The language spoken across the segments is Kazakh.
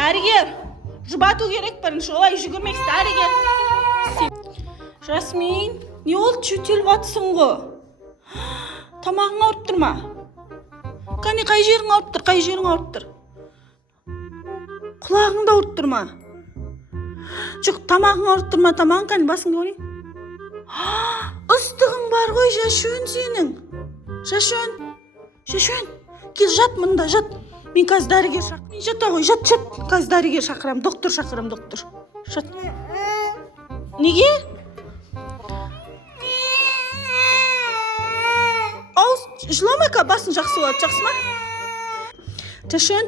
Dәрігер, жұбату керек бірінші, олай жүгірмексіз, дәрігер. Жасмин, не олды жөтеліп атсың ғой? Тамағың ауырып тұр ма? Қане, қай жерің ауырып тұр, қай жерің ауырып тұр? Құлағың да ауырып тұр ма? Жоқ, тамағың ауырып тұр ма? Тамағың қане, басыңды көрейін. Ыстығың бар ғой, Жашөн сенің. Жашөн, кел жат мұнда, жат. Мен қазір дәрігер шақырам. Жата ғой, жат. Қазір дәрігер шақырам, доктор шақырам, доктор. Жат. Неге? Жыламака, басын жақсы болады, жақсы ма? Жашөн,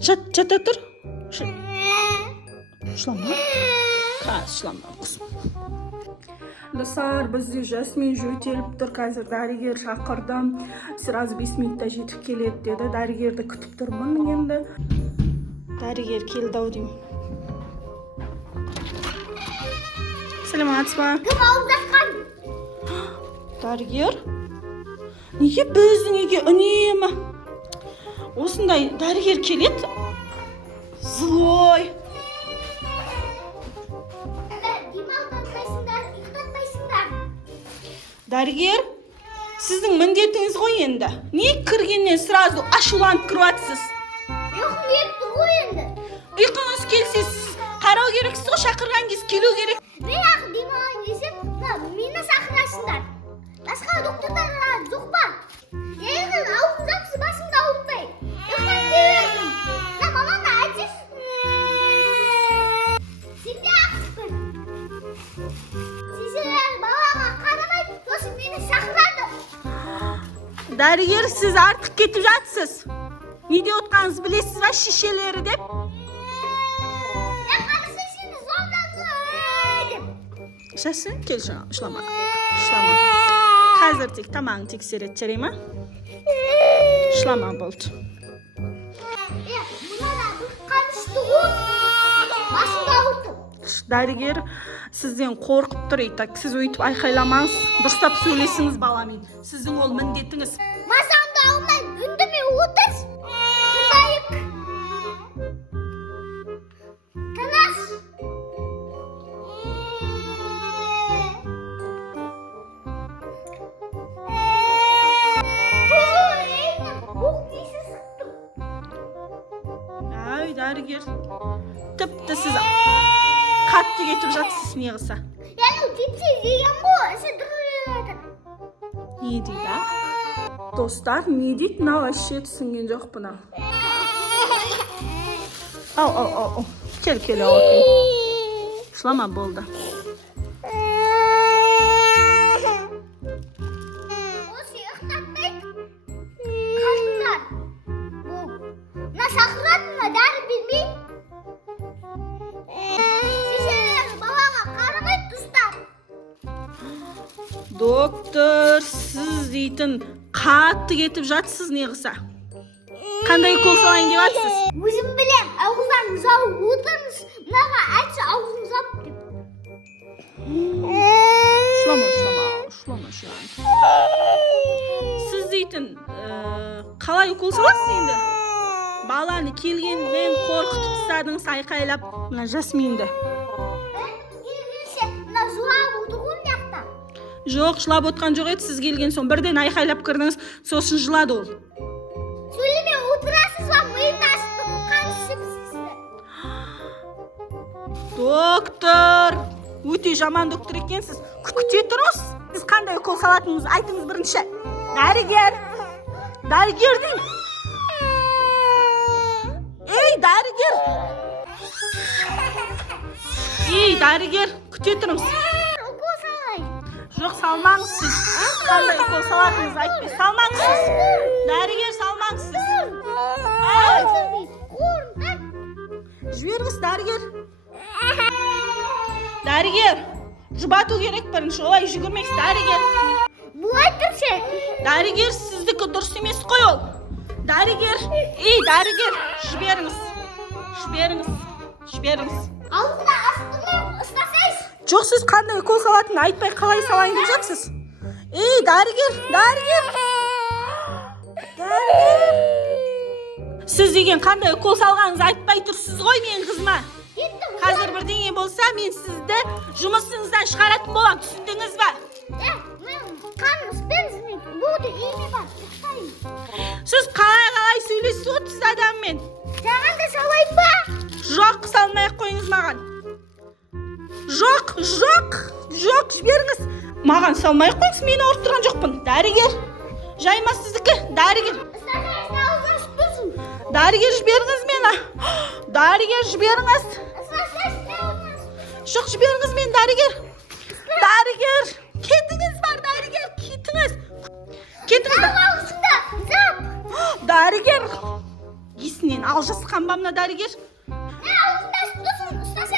жата тұр. Жылама. Жылама, құсым. Достар, бізде Жасмин жөтеліп тұр, қазір дәрігер шақырдым. Сразу 5 минутта жетіп келеді деді. Дәрігерді күтіп тұрмын енді. Дәрігер келді-ау деймін. Сәлеметсіз ба? Кім алып жатқан? Дәрігер? Неге біздің үйге үнемі осындай дәрігер келеді? Злой. Дәрігер, сіздің міндетіңіз ғой енді. Не кіргеннен сразу ашуланып кірватсыз? Ұйқым келіп тұр ғой енді. Ұйқыңыз келсе, сіз қарау керексіз ғой, шақырған кез келу керек. Мен ақ демалайын десем, мені шақырасыңдар. Басқа докторлар жоқ па? Егін ауырып жатсыз, басымды ауыртпай. Ұйықтап келемін. Мамам да айтсыз. Сен де ақсың. Шешелер балаға қарамайды, сосын мені шақырады. Дәрігер, сіз артық кетіп жатсыз. Не деп отқаныңыз білесіз ба, шешелері деп? Қараса сені зорлады деп. Жасын, кел жылама. Қазір тек тамағын тексереді, жарай ма? Жылама болды. Мына да бір қанышты ғой. Басымды ауыртып. Дәрігер сізден қорқып тұр, сіз өйтіп айқайламаңыз, дұрыстап сөйлесіңіз баламен. Сіздің ол міндетіңіз. Масамды алмай, үндіме отыз. Күндайық. Тыныс. Ай, дәрігер, тіпті сіз қатты кетіп жатсыз не қылса. Яны тепсе деген ғой, іші дұрыйды. Не дейді? Достар, не дейді? Мынау әше түсінген жоқ бұна. Ау. Кел, ау. Жылама, болды. Осы ұйықтатпайды. Қасындар. Мына шақыратын ма, дәрі бермей? Шешелер балаға қарамайды тұстап. Доктор, сіз дейтін қатты кетіп жатсыз не қылса? Қандай укол салайын деп жатсыз? Өзім білем, ауыздан жауып отырмыз. Мынаға айтшы аузын жап деп. Шылама. Сіз дейтін қалай укол саласыз енді? Баланы келгеннен қорқытып тастадыңыз, айқайлап. Мына Жасминді. Келгенше, мына жылап отыр ғой мына. Жоқ, жылап отқан жоқ еді, сіз келген соң бірден айқайлап кірдіңіз, сосын жылады ол. Сөйлеме отырасыз ба, миымды ашып қаншыпсыз. Доктор, өте жаман доктор екенсіз. Күте тұрыңыз. Сіз қандай укол салатыныңызды айтыңыз бірінші. Дәрігер деймін. Ей, дәрігер, күте тұрыңыз. Укол салайын. Жоқ, салмаңыз сіз. Қандай укол салатыныңызды айтпай, салмаңыз сіз. Дәрігер, салмаңыз сіз. Жіберіңіз, дәрігер. Дәрігер, жұбату керек бірінші, олай жүгірмексіз, дәрігер. Бұлай тұршы. Дәрігер, сіздікі дұрыс емес қой ол. Дәрігер, дәрігер, жіберіңіз. Аузына астына ұстасайыз. Жоқ, сіз қандай укол салатынын айтпай қалай салайын деп жатсыз? Дәрігер. Siz degan qanday ukol salganingizni aytmay tursiz qo'y men qizma. Ketdim. Hozir birdinga bo'lsa, men sizni жұмысingizdan chiqarib bo'lam, tushundingizmi? Men qani benzin bu iymi bor. Siz qalay söyleysiz o'tsiz odammen. Jag'anda solaymi? Yo'q, salmay qo'yingiz ma'gan. Yo'q, jiberingiz. Ma'gan salmay qo'yingiz, meni o'rtirgan jo'qpin. Dariger. Jaymas sizniki, dariger. Dariger jiberingiz meni. Dariger jiberingiz. Yo'q, jiberingiz meni dariger. Dariger. Ketingiz bor, dariger, ketingiz. Ketingiz. Dariger. Esnen alжас qambamna dariger.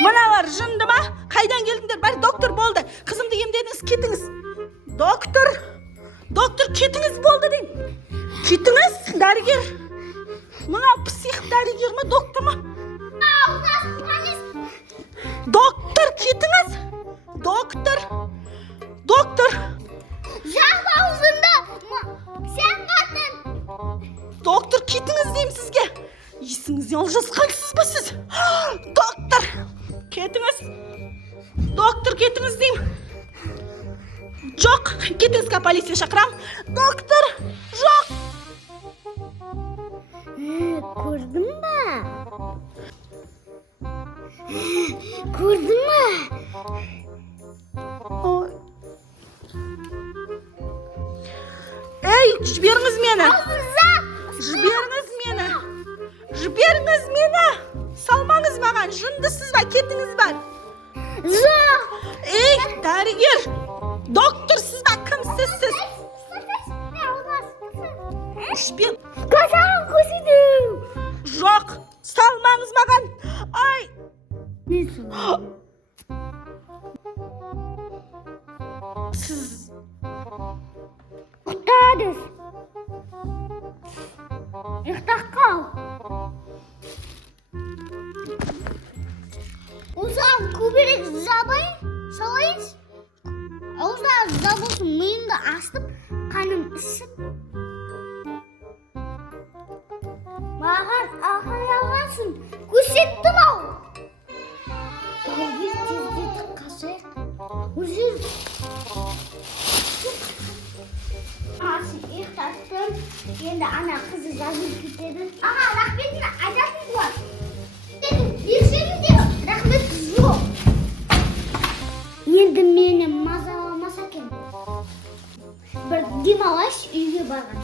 Manalar jindimi? Qaydan keldinglar? Bari doktor bo'ldi. Qizimni emdedingiz, ketingiz. Doktor ketingiz bo'ldi deng. Ketingiz, dariger. Mana psix darigermi, doktormi? Doktor ketingiz. Doktor. Doktor ketingiz deyim sizga. Esingizni olasiz qaysizmi siz? Doktor ketingiz. Doktor ketingiz deyim. Yo'q, ketingizga politsiya chaqiram. Doktor, yo'q. Ko'rdingmi? Ey, jiberingiz meni. Jiberingiz meni. Salmangiz ma'gan, jindisiz va ketingiz bor. Ey, dariger. Doktor siz va kimsiz siz? Jibir. Qachon ko'rdim? Yo'q, salmangiz ma'gan. Ay. Siz Qutadis. Ihtaqal. Uzan kubirik zabay, so'yish. O'zlar zabos menda astib, qanim isib. Ma'g'ar axayalmasin. Ko'rsatdim-ku. Biz tezda qasay. Uzr. Asik ihtaqdim. Endi ana qizi zazil ketadi. Aha, rahmetni ajablik bor. Bir şey rahmet yo'q. Endi meni mazalamas ekan. Bir demalash uyga borgan.